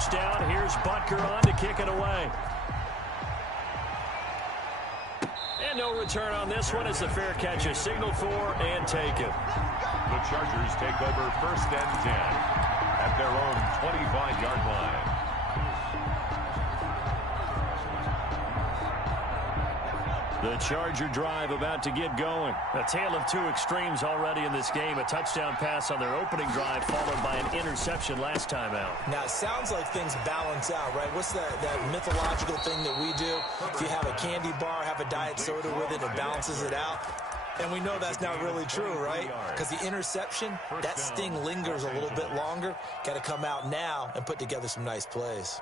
touchdown. Here's Butker on to kick it away. And no return on this one as the fair catch is signaled for and taken. The Chargers take over 1st and 10 at their own 25-yard line. The Charger drive about to get going. A tale of two extremes already in this game. A touchdown pass on their opening drive followed by an interception last time out. Now, it sounds like things balance out, right? What's that mythological thing that we do? If you have a candy bar, have a diet soda with it, it balances it out. And we know that's not really true, right? Because the interception, that sting lingers a little bit longer. Got to come out now and put together some nice plays.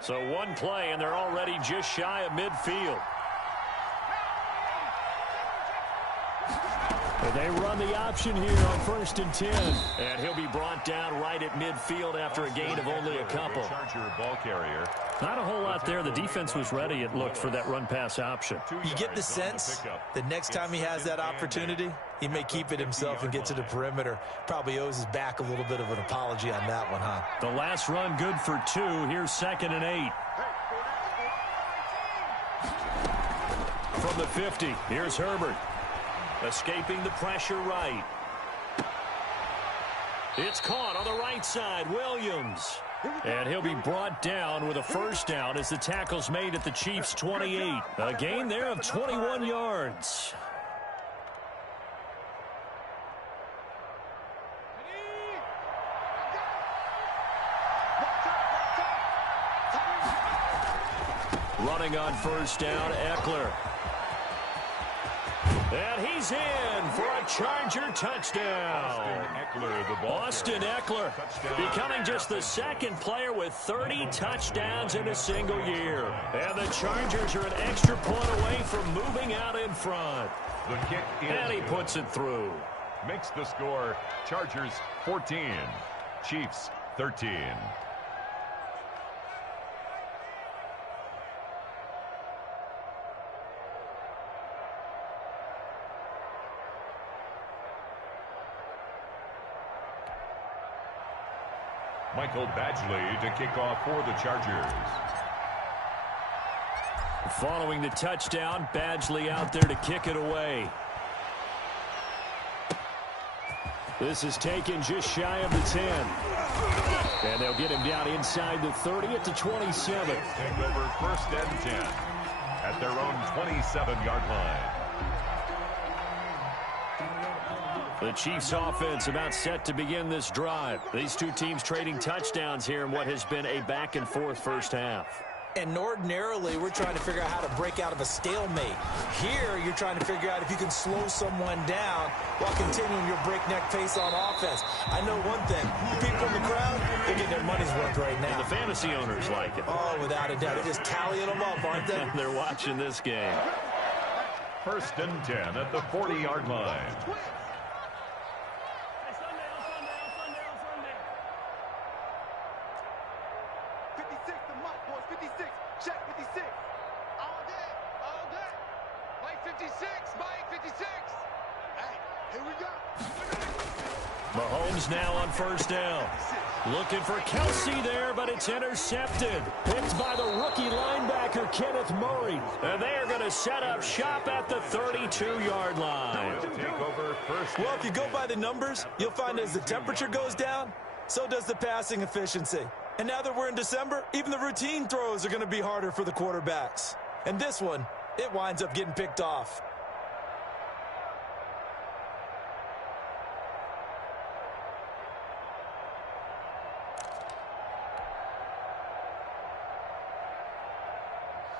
So one play, and they're already just shy of midfield. And they run the option here on 1st and 10. And he'll be brought down right at midfield after a gain of only a couple. Charger ball carrier. Not a whole lot there. The defense was ready, it looked, for that run-pass option. You get the sense the next time he has that opportunity, he may keep it himself and get to the perimeter. Probably owes his back a little bit of an apology on that one, huh? The last run good for 2. Here's 2nd and 8. From the 50, here's Herbert. Escaping the pressure right. It's caught on the right side. Williams. And he'll be brought down with a first down as the tackle's made at the Chiefs' 28. A gain there of 21 yards. Running on first down, Eckler. And he's in for a Charger touchdown. Austin Eckler becoming just the 2nd player with 30 touchdowns in a single year. And the Chargers are an extra point away from moving out in front. The kick is and he puts it through. Makes the score Chargers 14, Chiefs 13. Michael Badgley to kick off for the Chargers. Following the touchdown, Badgley out there to kick it away. This is taken just shy of the 10. And they'll get him down inside the 30 at the 27. Take over 1st and 10 at their own 27-yard line. The Chiefs offense about set to begin this drive. These two teams trading touchdowns here in what has been a back-and-forth first half. And ordinarily, we're trying to figure out how to break out of a stalemate. Here, you're trying to figure out if you can slow someone down while continuing your breakneck pace on offense. I know one thing. The people in the crowd, they're getting their money's worth right now. And the fantasy owners like it. Oh, without a doubt. They're just tallying them up, aren't they? They're watching this game. 1st and 10 at the 40-yard line. Mahomes now on first down. Looking for Kelsey there, but it's intercepted. Picked by the rookie linebacker, Kenneth Murray. And they are going to set up shop at the 32-yard line. Well, if you go by the numbers, you'll find as the temperature goes down, so does the passing efficiency. And now that we're in December, even the routine throws are going to be harder for the quarterbacks. And this one, it winds up getting picked off.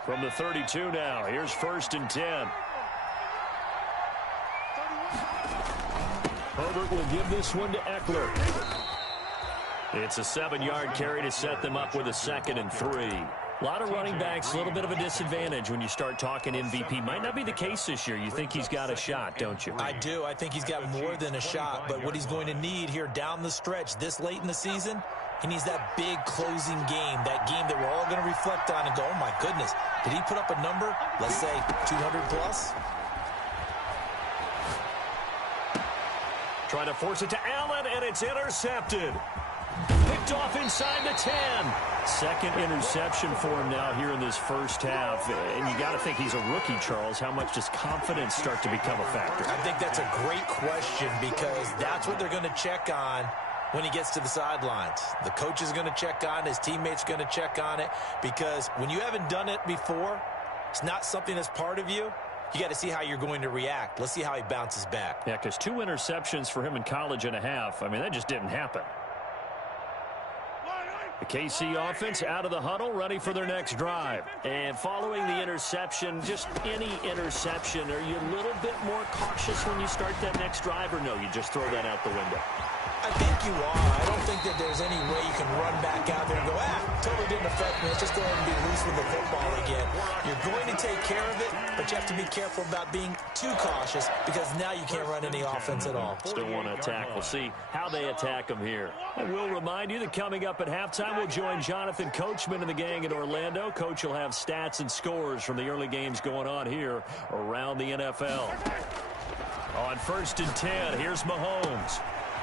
From the 32 now, here's 1st and 10. Herbert will give this one to Eckler. It's a 7-yard carry to set them up with a 2nd and 3. A lot of running backs, a little bit of a disadvantage when you start talking MVP. Might not be the case this year. You think he's got a shot, don't you? I do. I think he's got more than a shot. But what he's going to need here down the stretch this late in the season, he needs that big closing game, that game that we're all going to reflect on and go, oh, my goodness, did he put up a number, let's say 200 plus? Trying to force it to Allen, and it's intercepted. Picked off inside the 10. Second interception for him now here in this first half. And you got to think he's a rookie, Charles. How much does confidence start to become a factor? I think that's a great question because that's what they're going to check on when he gets to the sidelines. The coach is going to check on it. His teammates going to check on it because when you haven't done it before, it's not something that's part of you. You got to see how you're going to react. Let's see how he bounces back. Yeah, because 2 interceptions for him in college and a half. I mean, that just didn't happen. The KC offense out of the huddle, ready for their next drive. And following the interception, just any interception, are you a little bit more cautious when you start that next drive, or no, you just throw that out the window? I think you are. I don't think that there's any way you can run back out there and go, totally didn't affect me. Let's just go ahead and be loose with the football again. You're going to take care of it, but you have to be careful about being too cautious because now you can't run any offense at all. Still want to attack. We'll see how they attack them here. And we'll remind you that coming up at halftime, we'll join Jonathan Coachman and the gang in Orlando. Coach will have stats and scores from the early games going on here around the NFL. On 1st and 10, here's Mahomes.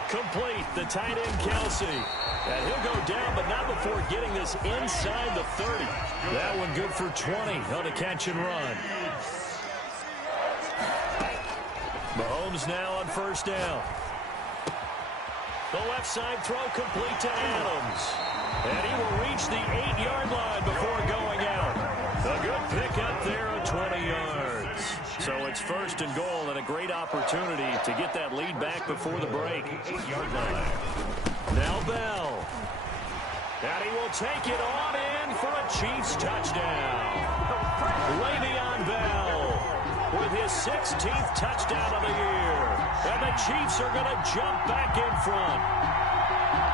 Complete, the tight end Kelsey. And he'll go down, but not before getting this inside the 30. That one good for 20 on a catch and run. Mahomes now on 1st down. The left side throw complete to Adams. And he will reach the 8-yard line before going out. A good pick up there at 20 yards. So it's 1st and goal and a great opportunity to get that lead back before the break. 8-yard line. Now Bell. And he will take it on in for a Chiefs touchdown. Le'Veon Bell with his 16th touchdown of the year. And the Chiefs are going to jump back in front.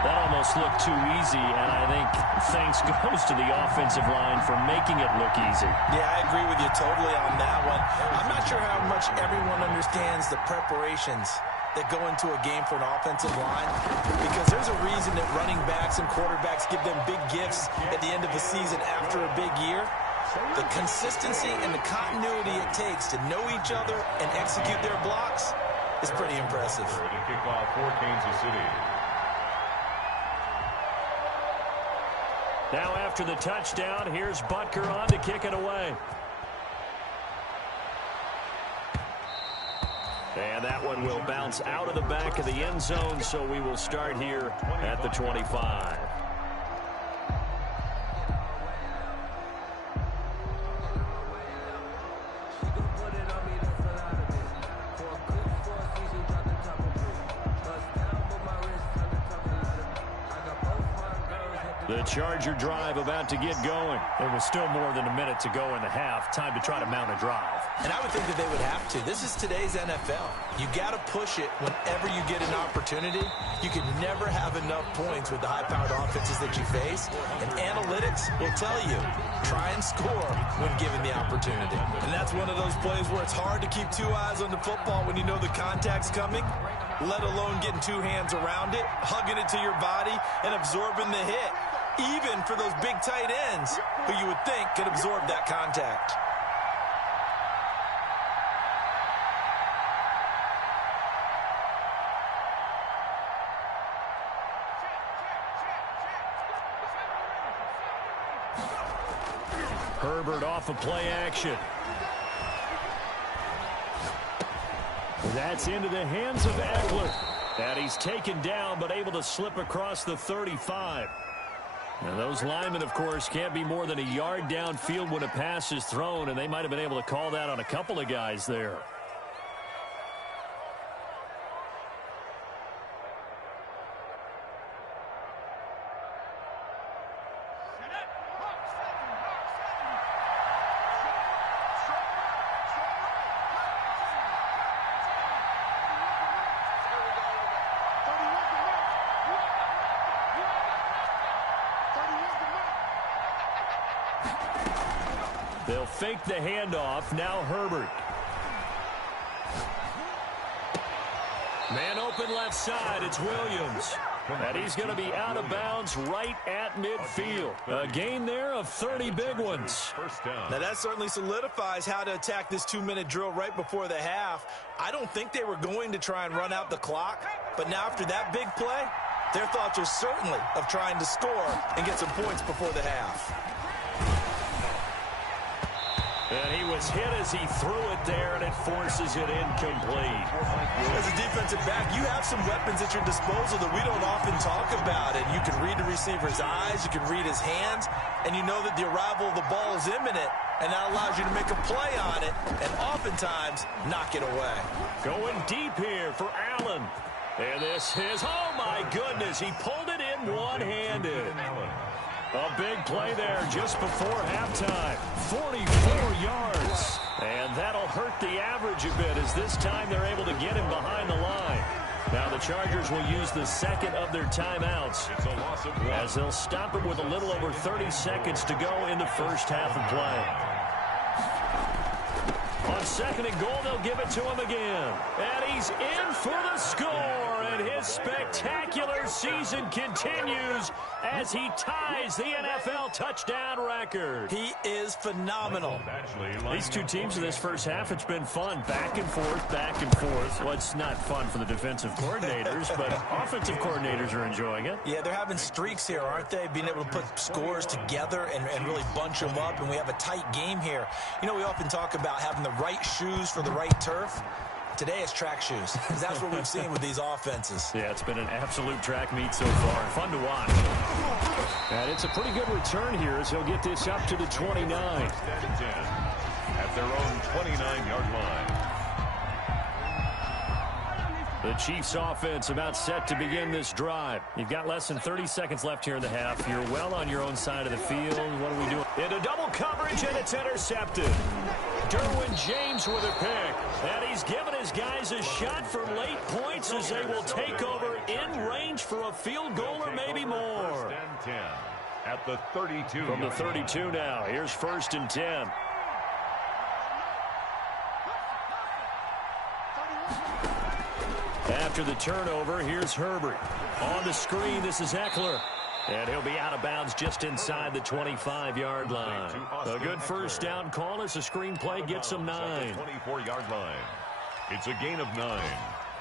That almost looked too easy, and I think thanks goes to the offensive line for making it look easy. Yeah, I agree with you totally on that one. I'm not sure how much everyone understands the preparations that go into a game for an offensive line because there's a reason that running backs and quarterbacks give them big gifts at the end of the season after a big year. The consistency and the continuity it takes to know each other and execute their blocks is pretty impressive. The kickoff for Kansas City. Now after the touchdown, here's Butker on to kick it away. And that one will bounce out of the back of the end zone, so we will start here at the 25. The Charger drive about to get going. There was still more than a minute to go in the half. Time to try to mount a drive. And I would think that they would have to. This is today's NFL. You got to push it whenever you get an opportunity. You can never have enough points with the high-powered offenses that you face. And analytics will tell you, try and score when given the opportunity. And that's one of those plays where it's hard to keep 2 eyes on the football when you know the contact's coming, let alone getting 2 hands around it, hugging it to your body, and absorbing the hit. Even for those big tight ends who you would think could absorb that contact. Herbert off of play action. That's into the hands of Eckler. And he's taken down but able to slip across the 35. And those linemen, of course, can't be more than a yard downfield when a pass is thrown, and they might have been able to call that on a couple of guys there. They'll fake the handoff. Now Herbert. Man open left side. It's Williams. And he's going to be out of bounds right at midfield. A gain there of 30 big ones. Now that certainly solidifies how to attack this 2-minute drill right before the half. I don't think they were going to try and run out the clock. But now after that big play, their thoughts are certainly of trying to score and get some points before the half. And he was hit as he threw it there, and it forces it incomplete. As a defensive back, you have some weapons at your disposal that we don't often talk about. And you can read the receiver's eyes, you can read his hands, and you know that the arrival of the ball is imminent, and that allows you to make a play on it and oftentimes knock it away. Going deep here for Allen. And this is, oh my goodness, he pulled it in one-handed. A big play there just before halftime. 44 yards. And that'll hurt the average a bit as this time they're able to get him behind the line. Now the Chargers will use the second of their timeouts It's a loss of 1. as they'll stop him with a little over 30 seconds to go in the first half of play. On second and goal, they'll give it to him again. And he's in for the score. And his spectacular season continues as he ties the NFL touchdown record. He is phenomenal. These two teams in this first half, it's been fun. Back and forth, back and forth. Well, it's not fun for the defensive coordinators, but offensive coordinators are enjoying it. Yeah, they're having streaks here, aren't they? Being able to put scores together and really bunch them up, and we have a tight game here. You know, we often talk about having the right shoes for the right turf. Today it's track shoes. That's what we've seen with these offenses. Yeah, it's been an absolute track meet so far. Fun to watch. And it's a pretty good return here as he'll get this up to the 29. At their own 29-yard line. The Chiefs offense about set to begin this drive. You've got less than 30 seconds left here in the half. You're well on your own side of the field. What are we doing? Into double coverage, and it's intercepted. Derwin James with a pick. And he's given his guys a shot for late points as they will take over in range for a field goal or maybe more. First and 10 at the 32. From the 32 now. Here's first and 10. After the turnover, here's Herbert. On the screen, this is Eckler. And he'll be out of bounds just inside the 25-yard line. A good first down call as the screen play gets him 9. 24-yard line. It's a gain of 9.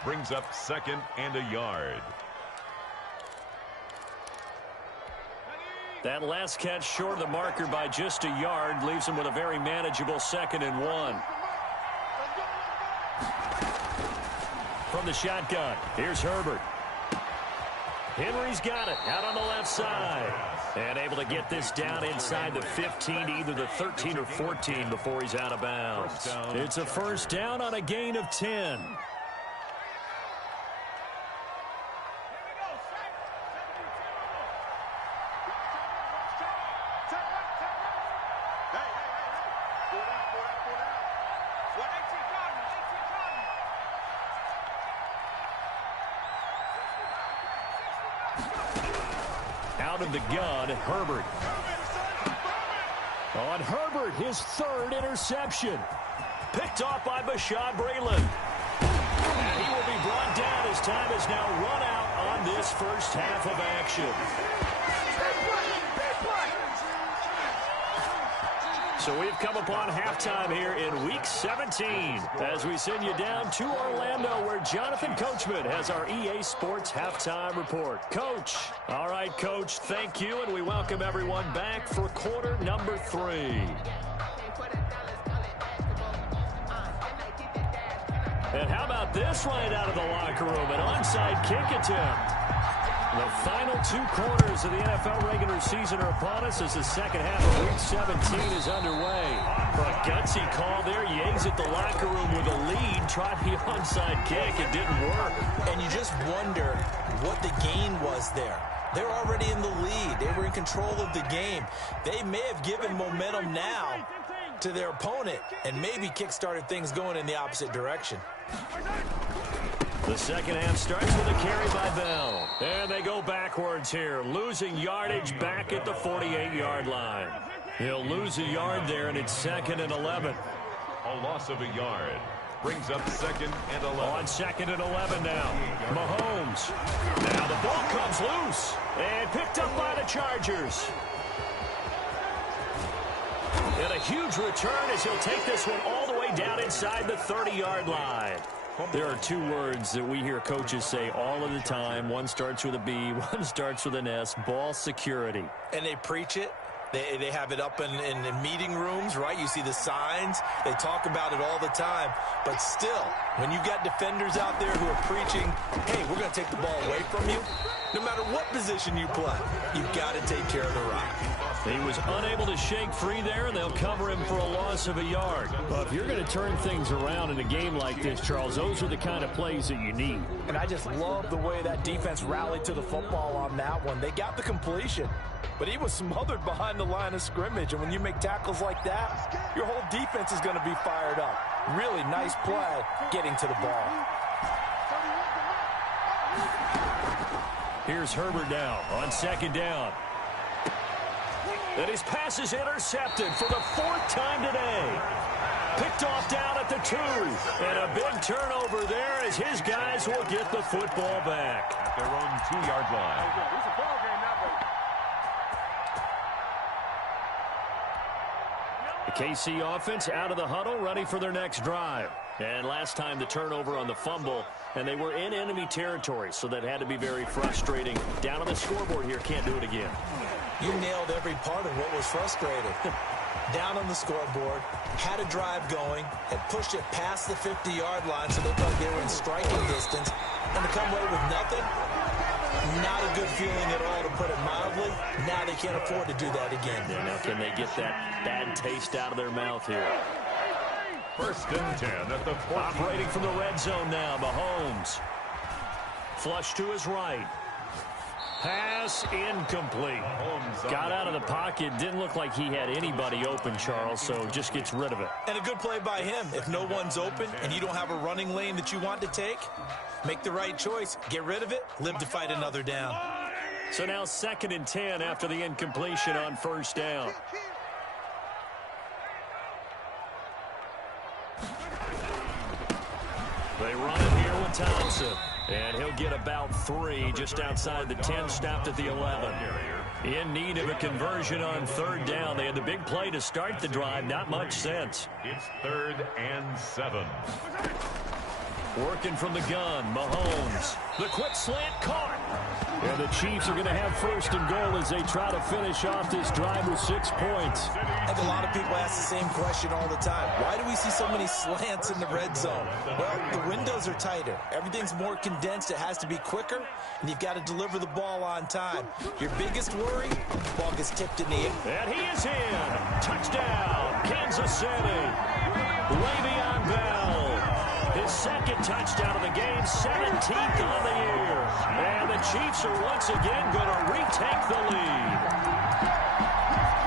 Brings up second and a yard. That last catch short of the marker by just a yard leaves him with a very manageable 2nd and 1. From the shotgun, here's Herbert. Henry's got it out on the left side. And able to get this down inside the 15 to either the 13 or 14 before he's out of bounds. It's a first down on a gain of 10. Out of the gun, Herbert. On Herbert, his 3rd interception. Picked off by Bashaud Breeland. And he will be brought down as time is now run out on this first half of action. So we've come upon halftime here in Week 17 as we send you down to Orlando where Jonathan Coachman has our EA Sports Halftime Report. Coach. All right, Coach, thank you, and we welcome everyone back for quarter number 3. And how about this right out of the locker room? An onside kick attempt. The final 2 quarters of the NFL regular season are upon us as the second half of Week 17 is underway. A gutsy call there. You exit the locker room with a lead. Tried the onside kick. It didn't work. And you just wonder what the gain was there. They're already in the lead. They were in control of the game. They may have given momentum now to their opponent and maybe kick-started things going in the opposite direction. The second half starts with a carry by Bell. And they go backwards here, losing yardage back at the 48-yard line. He'll lose a yard there, and it's 2nd and 11. A loss of a yard. Brings up 2nd and 11. On 2nd and 11 now. Mahomes. Now the ball comes loose. And picked up by the Chargers. And a huge return as he'll take this one all the way down inside the 30-yard line. There are two words that we hear coaches say all of the time. One starts with a B, one starts with an S. Ball security. And they preach it. They have it up in meeting rooms, right? You see the signs. They talk about it all the time. But still, when you got defenders out there who are preaching, hey, we're going to take the ball away from you, no matter what position you play, you've got to take care of the rock. He was unable to shake free there, and they'll cover him for a loss of a yard. But if you're going to turn things around in a game like this, Charles, those are the kind of plays that you need. And I just love the way that defense rallied to the football on that one. They got the completion, but he was smothered behind the line of scrimmage. And when you make tackles like that, your whole defense is going to be fired up. Really nice play getting to the ball. Here's Herbert now on 2nd down. And his pass is intercepted for the 4th time today. Picked off down at the 2. And a big turnover there as his guys will get the football back. At their own 2-yard line. The KC offense out of the huddle, ready for their next drive. And last time the turnover on the fumble, and they were in enemy territory, so that had to be very frustrating. Down on the scoreboard here, can't do it again. You nailed every part of what was frustrating. Down on the scoreboard, had a drive going, had pushed it past the 50-yard line, so they thought they were in striking distance, and to come away with nothing, not a good feeling at all, to put it mildly. Now they can't afford to do that again. Yeah, now can they get that bad taste out of their mouth here? 1st and 10 at the 14. Operating from the red zone now, Mahomes. Flush to his right. Pass incomplete. Got out of the pocket. Didn't look like he had anybody open, Charles, so just gets rid of it. And a good play by him. If no one's open and you don't have a running lane that you want to take, make the right choice. Get rid of it. Live to fight another down. So now 2nd and 10 after the incompletion on 1st down. They run it here with Thompson. And he'll get about 3 just outside the 10, stopped at the 11. In need of a conversion on 3rd down. They had the big play to start the drive. Not much sense. It's 3rd and 7. Working from the gun, Mahomes. The quick slant caught. And the Chiefs are going to have 1st and goal as they try to finish off this drive with 6 points. I think a lot of people ask the same question all the time. Why do we see so many slants in the red zone? Well, the windows are tighter. Everything's more condensed. It has to be quicker, and you've got to deliver the ball on time. Your biggest worry, the ball gets tipped in the air. And he is in. Touchdown, Kansas City. Le'Veon Bell. His 2nd touchdown of the game, 17th on the year. And the Chiefs are once again going to retake the lead.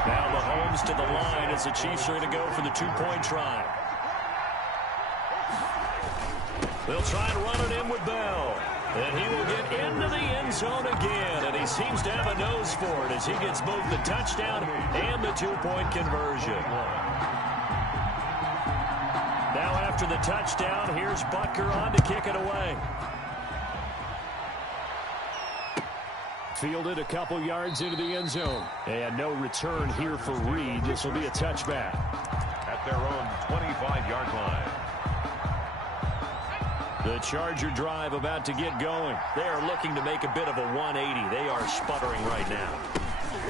Now Mahomes to the line as the Chiefs are going to go for the 2-point try. They'll try and run it in with Bell. And he will get into the end zone again. And he seems to have a nose for it as he gets both the touchdown and the 2-point conversion. Now after the touchdown, here's Butker on to kick it away. Fielded a couple yards into the end zone. And no return here for Reed. This will be a touchback. At their own 25-yard line. The Charger drive about to get going. They are looking to make a bit of a 180. They are sputtering right now.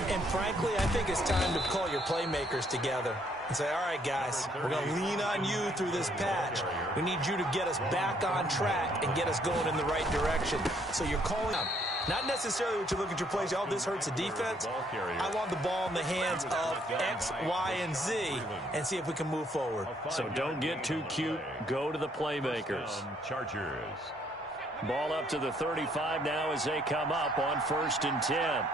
And frankly, I think it's time to call your playmakers together and say, all right, guys, we're going to lean on you through this patch. We need you to get us back on track and get us going in the right direction. So you're calling them. Not necessarily what you look at your plays, oh, this hurts the defense. I want the ball in the hands of X, Y, and Z and see if we can move forward. So don't get too cute. Go to the playmakers. Chargers. Ball up to the 35 now as they come up on 1st and 10.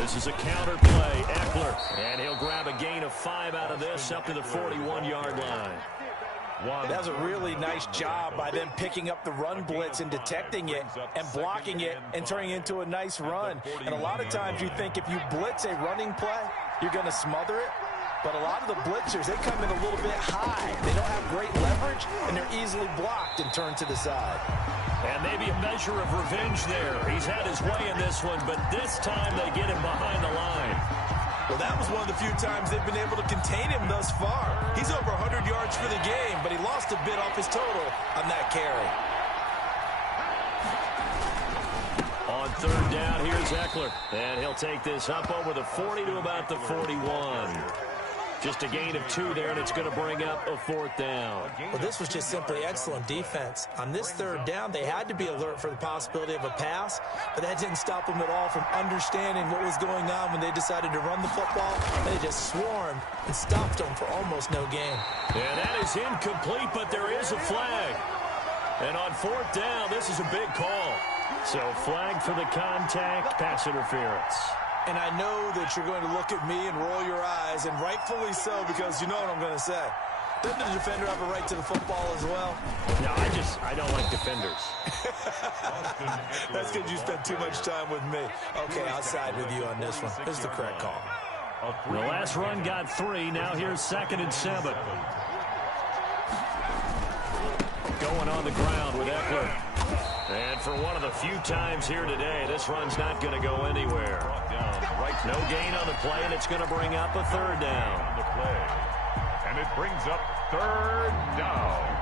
This is a counter play. Eckler. And he'll grab a gain of 5 out of this up to the 41-yard line. That was a really nice job by them picking up the run blitz and detecting it and blocking it and turning it into a nice run. And a lot of times you think if you blitz a running play, you're going to smother it. But a lot of the blitzers, they come in a little bit high. They don't have great leverage, and they're easily blocked and turned to the side. And maybe a measure of revenge there. He's had his way in this one, but this time they get him behind the line. Well, that was one of the few times they've been able to contain him thus far. He's over 100 yards for the game, but he lost a bit off his total on that carry. On third down, here's Eckler. And he'll take this up over the 40 to about the 41. Just a gain of 2 there, and it's going to bring up a 4th down. Well, this was just simply excellent defense. On this third down, they had to be alert for the possibility of a pass, but that didn't stop them at all from understanding what was going on when they decided to run the football. They just swarmed and stopped them for almost no gain. And that is incomplete, but there is a flag. And on 4th down, this is a big call. So flag for the contact, pass interference. And I know that you're going to look at me and roll your eyes, and rightfully so, because you know what I'm going to say. Doesn't the defender have a right to the football as well? No, I don't like defenders. That's because you spent too much time with me. Okay, I'll side with you on this one. This is the correct call. The last run got 3. Now here's 2nd and 7. Going on the ground with Eckler. And for one of the few times here today, this run's not going to go anywhere. No gain on the play, and it's going to bring up a 3rd down. And it brings up 3rd down.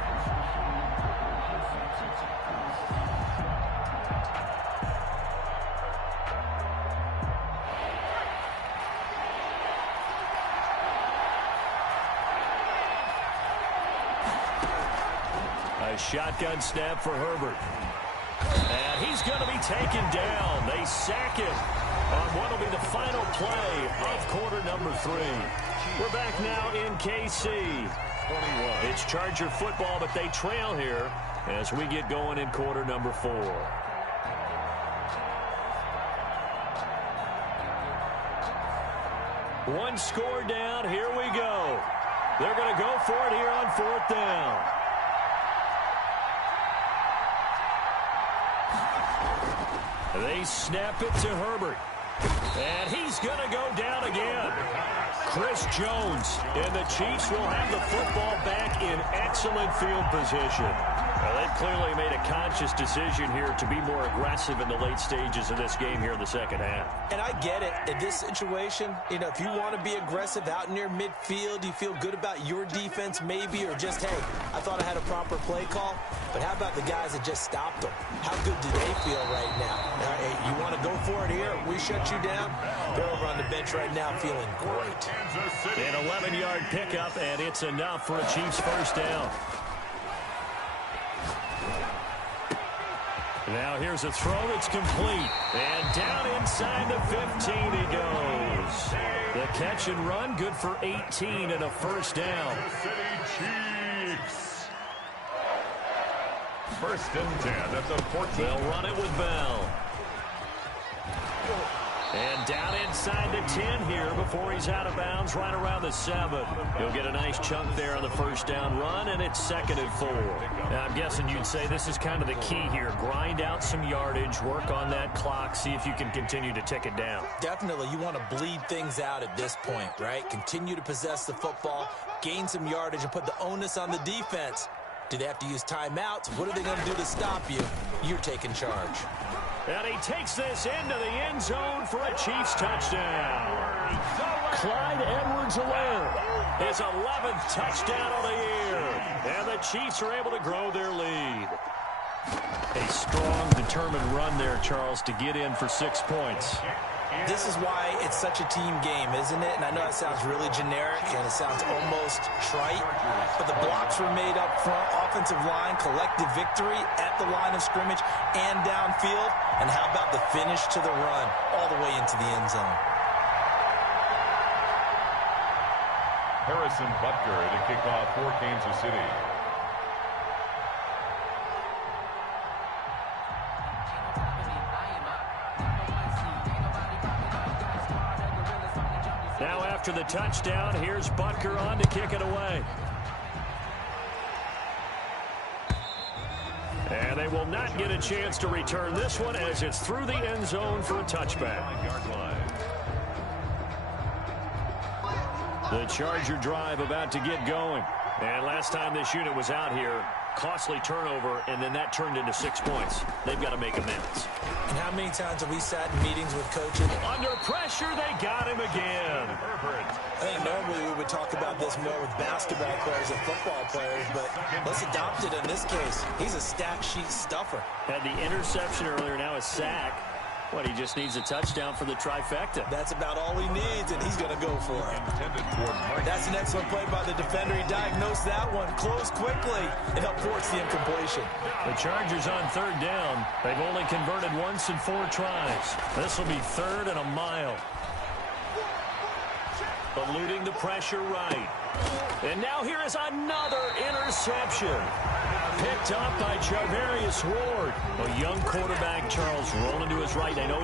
A shotgun snap for Herbert. And he's going to be taken down. They sack him on what will be the final play of quarter number 3. We're back now in KC. It's Charger football, but they trail here as we get going in quarter number 4. One score down. Here we go. They're going to go for it here on 4th down. They snap it to Herbert. And he's going to go down again. Chris Jones. And the Chiefs will have the football back in excellent field position. Well, they've clearly made a conscious decision here to be more aggressive in the late stages of this game here in the second half. And I get it. In this situation, you know, if you want to be aggressive out near midfield, you feel good about your defense maybe, or just, hey, I thought I had a proper play call. But how about the guys that just stopped them? How good do they feel right now? Hey, you want to go for it here? We shut you down? They're over on the bench right now feeling great. An 11-yard pickup, and it's enough for a Chiefs first down. Now here's a throw that's complete. And down inside the 15 he goes. The catch and run, good for 18 and a first down. Chiefs. 1st and 10 at the 14. They'll run it with Bell. And down inside the 10 here before he's out of bounds right around the 7. He'll get a nice chunk there on the first down run, and it's 2nd and 4. Now, I'm guessing you'd say this is kind of the key here. Grind out some yardage, work on that clock, see if you can continue to tick it down. Definitely, you want to bleed things out at this point, right? Continue to possess the football, gain some yardage, and put the onus on the defense. Do they have to use timeouts? What are they going to do to stop you? You're taking charge. And he takes this into the end zone for a Chiefs touchdown. Clyde Edwards-Helaire, his 11th touchdown of the year. And the Chiefs are able to grow their lead. A strong, determined run there, Charles, to get in for 6 points. This is why it's such a team game, isn't it? And I know it sounds really generic and it sounds almost trite, but the blocks were made up front, offensive line, collective victory at the line of scrimmage and downfield. And how about the finish to the run all the way into the end zone? Harrison Butker to kick off for Kansas City. Now after the touchdown, here's Butker on to kick it away. And they will not get a chance to return this one as it's through the end zone for a touchback. The Charger drive about to get going. And last time this unit was out here, costly turnover, and then that turned into 6 points. They've got to make amends. And how many times have we sat in meetings with coaches? Under pressure, they got him again. I think normally we would talk about this more with basketball players and football players, but let's adopt it in this case. He's a stack sheet stuffer. Had the interception earlier, now a sack. What, he just needs a touchdown for the trifecta. That's about all he needs, and he's going to go for it. That's an excellent play by the defender. He diagnosed that one, closed quickly, and helped force the incompletion. The Chargers on third down. They've only converted once in 4 tries. This will be third and a mile. Eluding the pressure right. And now here is another interception. Picked up by Charvarius Ward. A young quarterback, Charles, rolling to his right. I know